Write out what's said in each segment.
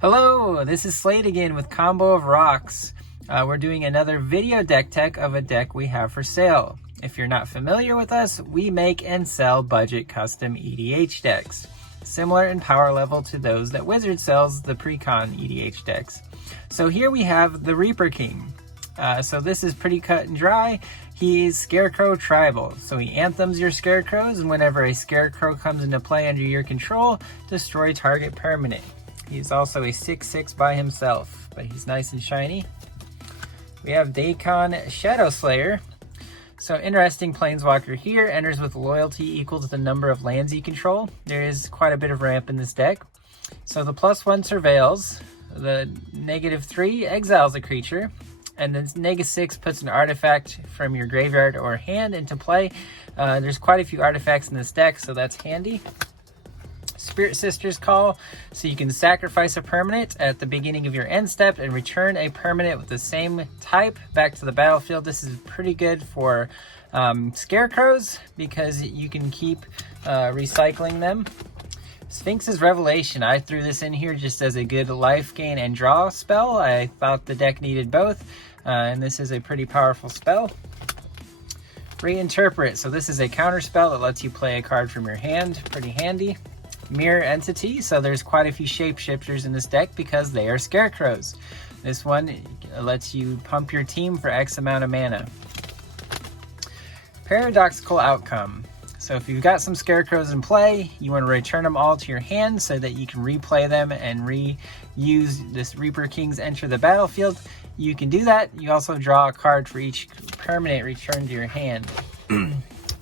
Hello, this is Slade again with Combo of Rocks. We're doing another video deck tech of a deck we have for sale. If you're not familiar with us, we make and sell budget custom EDH decks, similar in power level to those that Wizard sells, the pre-con EDH decks. So here we have the Reaper King. So this is pretty cut and dry. He's Scarecrow Tribal, so he anthems your Scarecrows, and whenever a Scarecrow comes into play under your control, destroy target permanent. He's also a 6/6 by himself, but he's nice and shiny. We have Daikon Shadow Slayer. So interesting planeswalker here, enters with loyalty equal to the number of lands you control. There is quite a bit of ramp in this deck. So the +1 surveils, the -3 exiles a creature, and then -6 puts an artifact from your graveyard or hand into play. There's quite a few artifacts in this deck, so that's handy. Spirit Sister's Call, so you can sacrifice a permanent at the beginning of your end step and return a permanent with the same type back to the battlefield. This is pretty good for Scarecrows because you can keep recycling them. Sphinx's Revelation, I threw this in here just as a good life gain and draw spell. I thought the deck needed both, and this is a pretty powerful spell. Reinterpret, so this is a counter spell that lets you play a card from your hand, pretty handy. Mirror Entity, so there's quite a few shapeshifters in this deck because they are Scarecrows. This one lets you pump your team for X amount of mana. Paradoxical Outcome, so if you've got some Scarecrows in play, you want to return them all to your hand so that you can replay them and reuse this Reaper King's enter the battlefield. You can do that. You also draw a card for each permanent returned to your hand.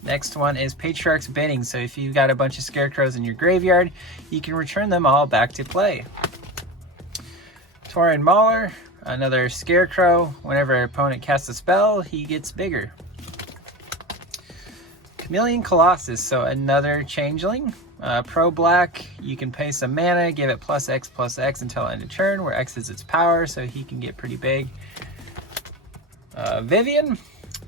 Next one is Patriarch's Bidding. So if you've got a bunch of Scarecrows in your graveyard, you can return them all back to play. Tauren Mauler, another Scarecrow. Whenever an opponent casts a spell, he gets bigger. Chameleon Colossus, so another changeling. Pro Black, you can pay some mana, give it +X/+X until end of turn, where X is its power, so he can get pretty big. Vivian.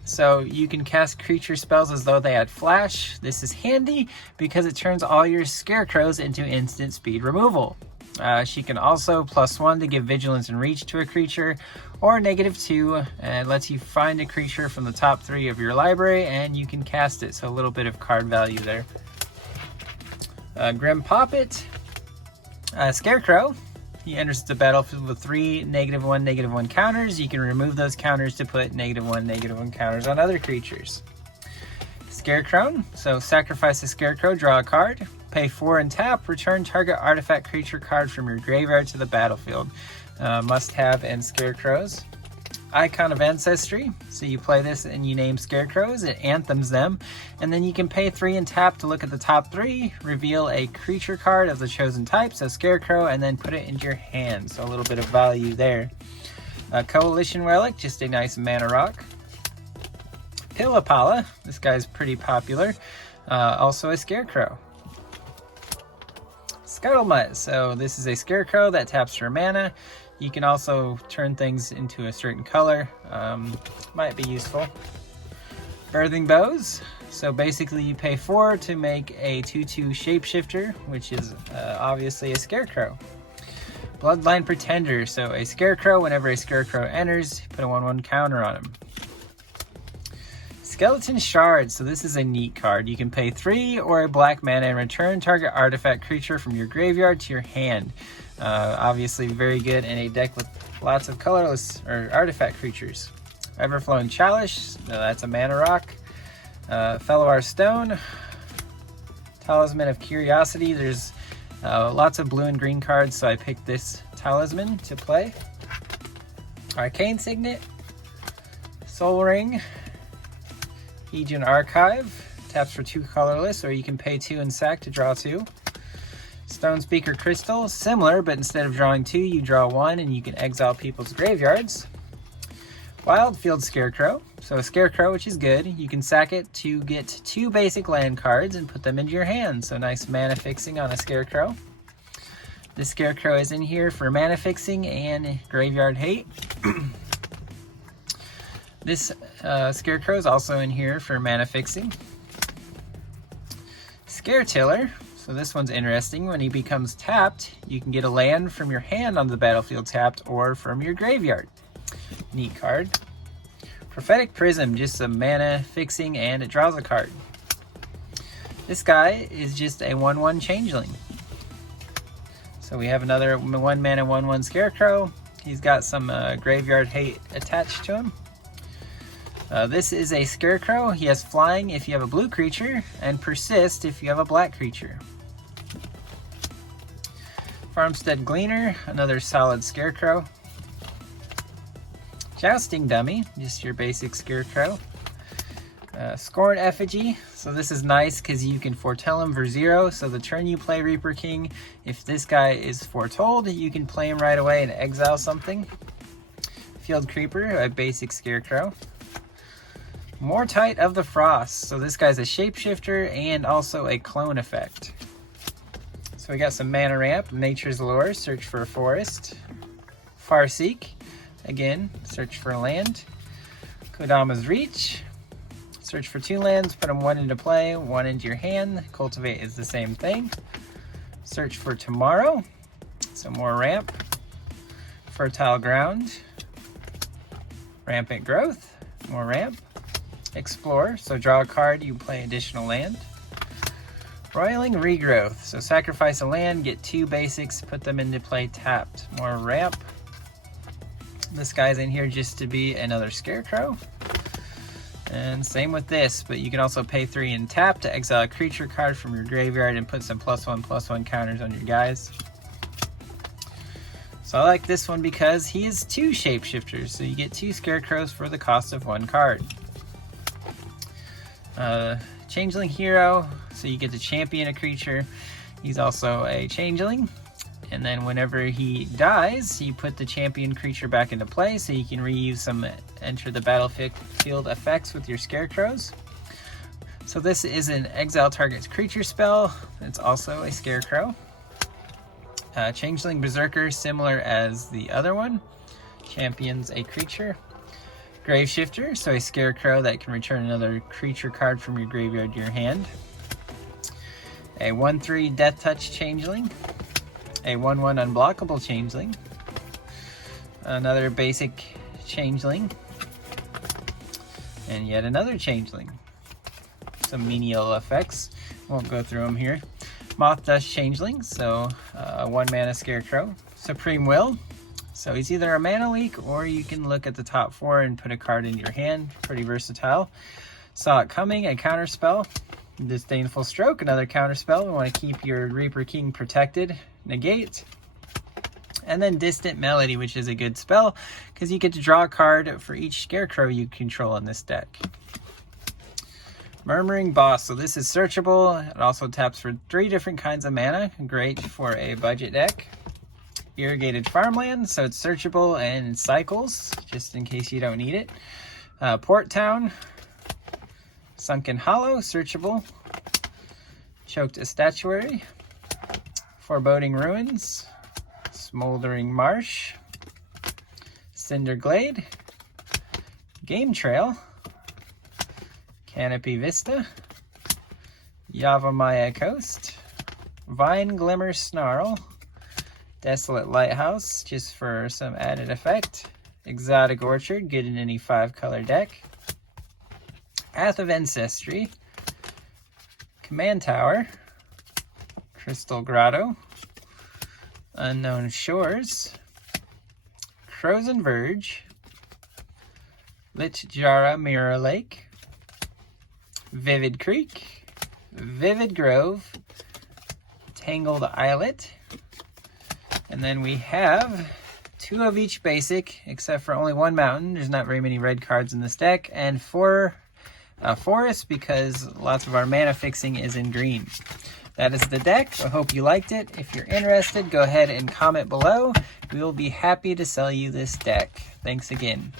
So you can cast creature spells as though they had flash. This is handy because it turns all your Scarecrows into instant speed removal. She can also +1 to give vigilance and reach to a creature, or -2 and lets you find a creature from the top 3 of your library and you can cast it. So a little bit of card value there. Grim Poppet, Scarecrow. He enters the battlefield with 3 -1, -1 counters. You can remove those counters to put -1, -1 counters on other creatures. Scarecrow, so sacrifice a Scarecrow, draw a card, pay 4 and tap, return target artifact creature card from your graveyard to the battlefield. Must have and Scarecrows. Icon of Ancestry, so you play this and you name Scarecrows, it anthems them, and then you can pay 3 and tap to look at the top 3, reveal a creature card of the chosen type, so Scarecrow, and then put it into your hand, so a little bit of value there. Coalition Relic, just a nice mana rock. Pillapala, this guy's pretty popular, also a Scarecrow. Scuttlemutt, so this is a Scarecrow that taps for mana. You can also turn things into a certain color, might be useful. Birthing Bows, so basically you pay 4 to make a 2/2 shapeshifter, which is obviously a Scarecrow. Bloodline Pretender, so a Scarecrow, whenever a Scarecrow enters, put a 1/1 counter on him. Skeleton Shard, so this is a neat card. You can pay 3 or a black mana and return target artifact creature from your graveyard to your hand. Obviously very good in a deck with lots of colorless or artifact creatures. Everflowing Chalice, that's a mana rock. Fellow Stone, Talisman of Curiosity. There's lots of blue and green cards, so I picked this talisman to play. Arcane Signet, Soul Ring, Aegean Archive, taps for 2 colorless, or you can pay 2 and sack to draw 2. Stone Speaker Crystal, similar, but instead of drawing 2, you draw 1 and you can exile people's graveyards. Wildfield Scarecrow, so a Scarecrow, which is good. You can sack it to get 2 basic land cards and put them into your hand, so nice mana fixing on a Scarecrow. This Scarecrow is in here for mana fixing and graveyard hate. This Scarecrow is also in here for mana fixing. Scaretiller, So this one's interesting. When he becomes tapped, you can get a land from your hand on the battlefield tapped or from your graveyard. Neat card. Prophetic Prism, just some mana fixing, and it draws a card. This guy is just a 1/1 changeling. So we have another 1 mana 1/1 Scarecrow. He's got some graveyard hate attached to him. This is a Scarecrow. He has flying if you have a blue creature, and persist if you have a black creature. Farmstead Gleaner, another solid Scarecrow. Jousting Dummy, just your basic Scarecrow. Scorn Effigy, so this is nice because you can foretell him for 0, so the turn you play Reaper King, if this guy is foretold, you can play him right away and exile something. Field Creeper, a basic Scarecrow. Mortite of the Frost, so this guy's a shapeshifter and also a clone effect. So we got some mana ramp, Nature's Lure, search for a forest. Farseek, again, search for a land. Kodama's Reach, search for 2 lands, put them 1 into play, 1 into your hand. Cultivate is the same thing. Search for Tomorrow, some more ramp. Fertile Ground, Rampant Growth, more ramp. Explore, so draw a card, you play additional land. Roiling Regrowth, so sacrifice a land, get 2 basics, put them into play tapped. More ramp. This guy's in here just to be another Scarecrow. And same with this, but you can also pay 3 and tap to exile a creature card from your graveyard and put some +1/+1 counters on your guys. So I like this one because he is 2 shapeshifters, so you get 2 Scarecrows for the cost of 1 card. Changeling Hero, so you get to champion a creature. He's also a changeling. And then whenever he dies, you put the champion creature back into play, so you can reuse some enter the battlefield effects with your Scarecrows. So this is an exile target's creature spell. It's also a Scarecrow. Changeling Berserker, similar as the other one. Champions a creature. Graveshifter, so a Scarecrow that can return another creature card from your graveyard to your hand. A 1/3 Death Touch Changeling. A 1/1 Unblockable Changeling. Another basic Changeling. And yet another Changeling. Some menial effects. Won't go through them here. Moth Dust Changeling, so a 1 mana Scarecrow. Supreme Will. So he's either a mana leak, or you can look at the top 4 and put a card in your hand. Pretty versatile. Saw It Coming, a counterspell. Disdainful Stroke, another counterspell. We want to keep your Reaper King protected. Negate. And then Distant Melody, which is a good spell, because you get to draw a card for each Scarecrow you control in this deck. Murmuring Boss, so this is searchable. It also taps for 3 different kinds of mana. Great for a budget deck. Irrigated Farmland, so it's searchable and cycles, just in case you don't need it. Port Town, Sunken Hollow, searchable. Choked Statuary, Foreboding Ruins, Smoldering Marsh, Cinder Glade, Game Trail, Canopy Vista, Yavimaya Coast, Vine Glimmer Snarl, Desolate Lighthouse, just for some added effect. Exotic Orchard, good in any 5-color deck. Path of Ancestry. Command Tower. Crystal Grotto. Unknown Shores. Frozen Verge. Lich Jara Mirror Lake. Vivid Creek. Vivid Grove. Tangled Islet. And then we have 2 of each basic, except for only 1 mountain. There's not very many red cards in this deck. And 4 forests, because lots of our mana fixing is in green. That is the deck. I hope you liked it. If you're interested, go ahead and comment below. We will be happy to sell you this deck. Thanks again.